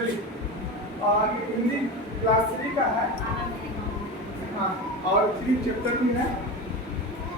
चलिए आगे हिंदी क्लास 3 का है। हाँ, और 3 चैप्टर भी है।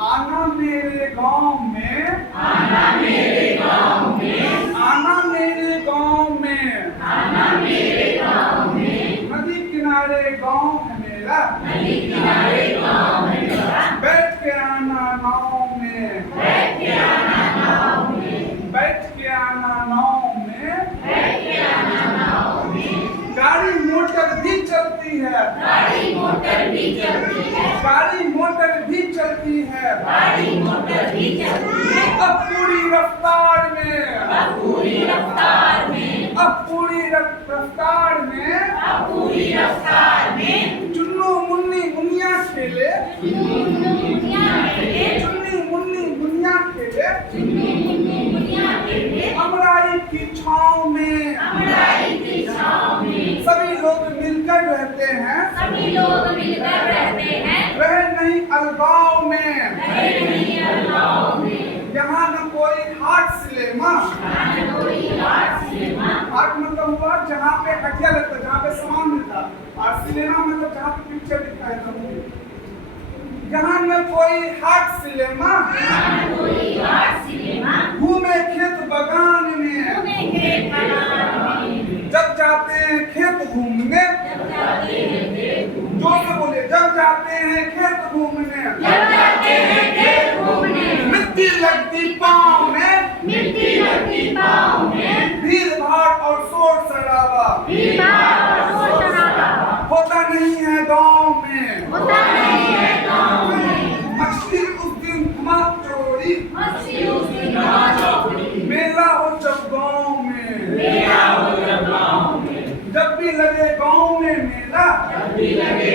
आना मेरे गांव में, आना मेरे गांव में, आना मेरे गांव में, आना मेरे गांव में, नदी किनारे गांव है मेरा, नदी किनारे गांव है मेरा, बैठ के आना नाव में, बैठ के आना नाव में, बैठ के आना नाव में, बैठ के आना नाव में, गाड़ी मोटर भी चलती है, गाड़ी मोटर भी चलती है, गाड़ी मोटर भी चलती है, गाड़ी मोटर भी चलती है, अब पूरी रफ्तार में, अब पूरी रफ्तार में, अब पूरी रफ्तार में, अब पूरी रफ्तार में, चुन्नू मुन्नी मुनिया खेले, दुनिया खेले, चुन्नी मुन्नी मुनिया खेले, दुनिया खेले, अमराई की छांव में, अमराई की छांव में, सभी लोग मिलकर रहते हैं, सभी लोग मिलकर रहते हैं, रहे नहीं अलगाव में, रहे नहीं अलगाव में, यहाँ न कोई हाट सिनेमा, न कोई हाट सिनेमा, हाट मतलब हुआ जहाँ पे हटिया लगता है, जहाँ पे सामान मिलता है, और सिनेमा मतलब जहाँ पे पिक्चर दिखता है तब। यहाँ न कोई हाट सिनेमा, न कोई हाट सिनेमा, घूमे खेत बगान में, घूमे खेत बगान में, जब जाते हैं खेत घूमने, जब जाते हैं खेत घूमने, जोर से बोले, जब जाते हैं खेत घूमने, जब जाते हैं खेत घूमने, मिट्टी लगती पाँव में, मिट्टी लगती पाँव में, भीड़ भाड़ और शोर शराबा भीड़ भाड़ और शोर शराबा होता नहीं है गाँव में, होता नहीं है गाँव में, अक्सर उस दिन धमा चोरी, मस्ती उस दिन धमा चौकड़ी, मेला हो जब गाँव में, मेला हो जब गाँव में, जब भी लगे गाँव में मेला, जब भी लगे